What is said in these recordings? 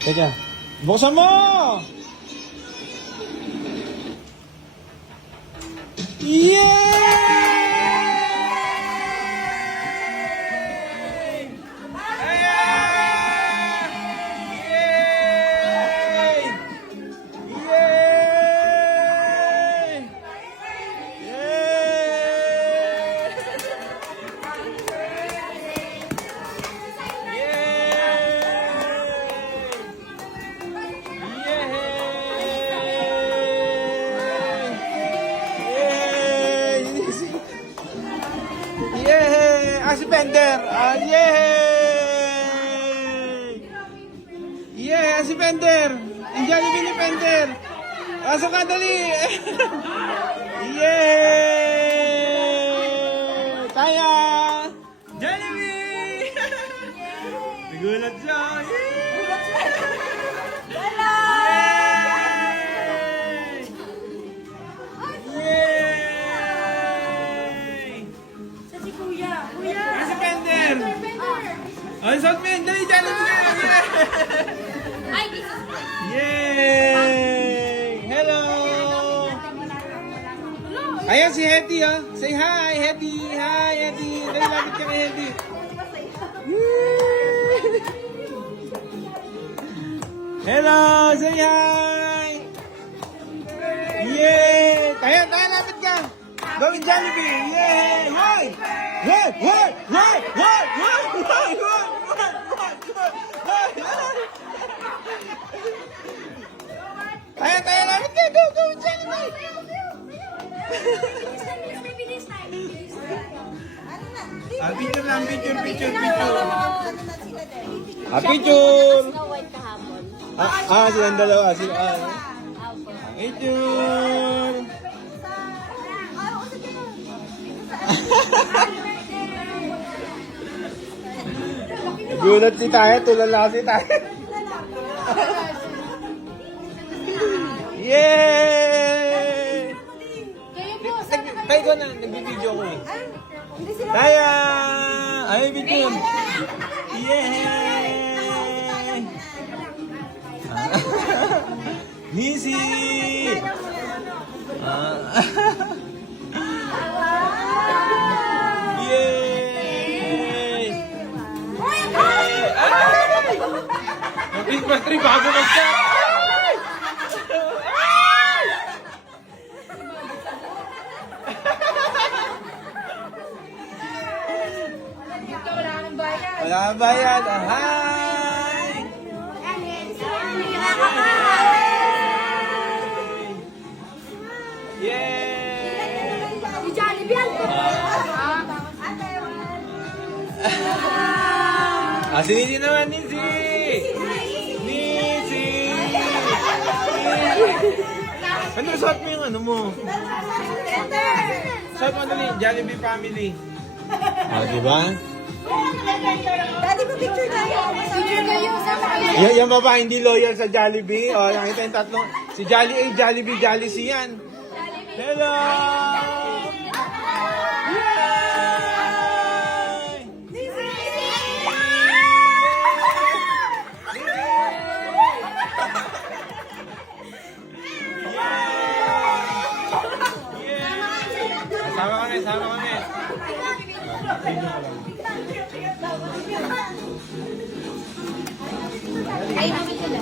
Teka. Buksan mo! Yay! Yay! Ah, si Pender! Ah, yay! Yay! Ah, si Pender! Ang Jollibee ni Pender! Pasok ka, dali! Yay! Kaya! Jollibee! Nagulat siya! Ay, suot mo yun! Dali, Jollibee! Ay, Jesus! Yay! Hello! Ayan si Hetty, oh. Say hi, Hetty! Hi, Hetty! Dali, lapit ka kay Hetty. Hello! Say hi! Yay! Tayo, lapit ka! Gawin Jollibee! Yay! Hi! Hey! Hey! Hey! Hey! Hey! Hey! Tayo, lapit ka! Go! Go! Jollibee! Picture lang, picture. Picture! Snow White kahapon. Silang dalawa. Apo. Picture! Gulat si Tayo, tulala si Tayo. Yay! Kayo po, Tayo ko na, nagbibideo ko eh. Tayo! Ay, video. Yay! Missy! Yay! Christmas tree bago mag-start! Wala kang bayad. Hi! Yay! si Jollibee yan po. Si Nisi naman, Nisi! Nisi! Ano, suot mo yung ano mo? Suot mo dali, Jollibee family. Diba? Daddy, pa-picture tayo. Picture kayo, sama kayo. Yan ba ba hindi loyal sa Jollibee? O, nakita yung tatlong. Si Jolly A, Jollibee, Jolly C yan. Hello! Yay! Sama kami, sama kami. Kayo namin sila.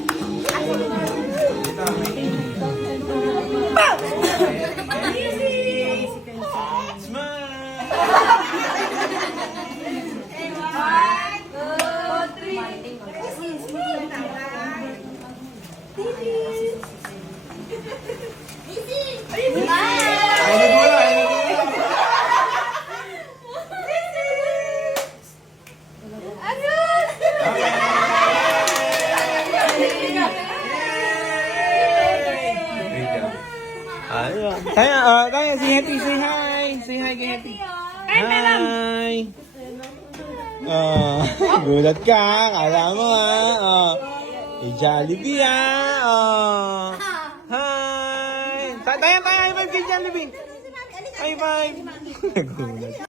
Tayo, si Happy, say hi. Say hi kay Happy. Hi. Gulat ka, kala mo Jollibee Hi. Tayo, high five kay Jollibee. High five. Gulat.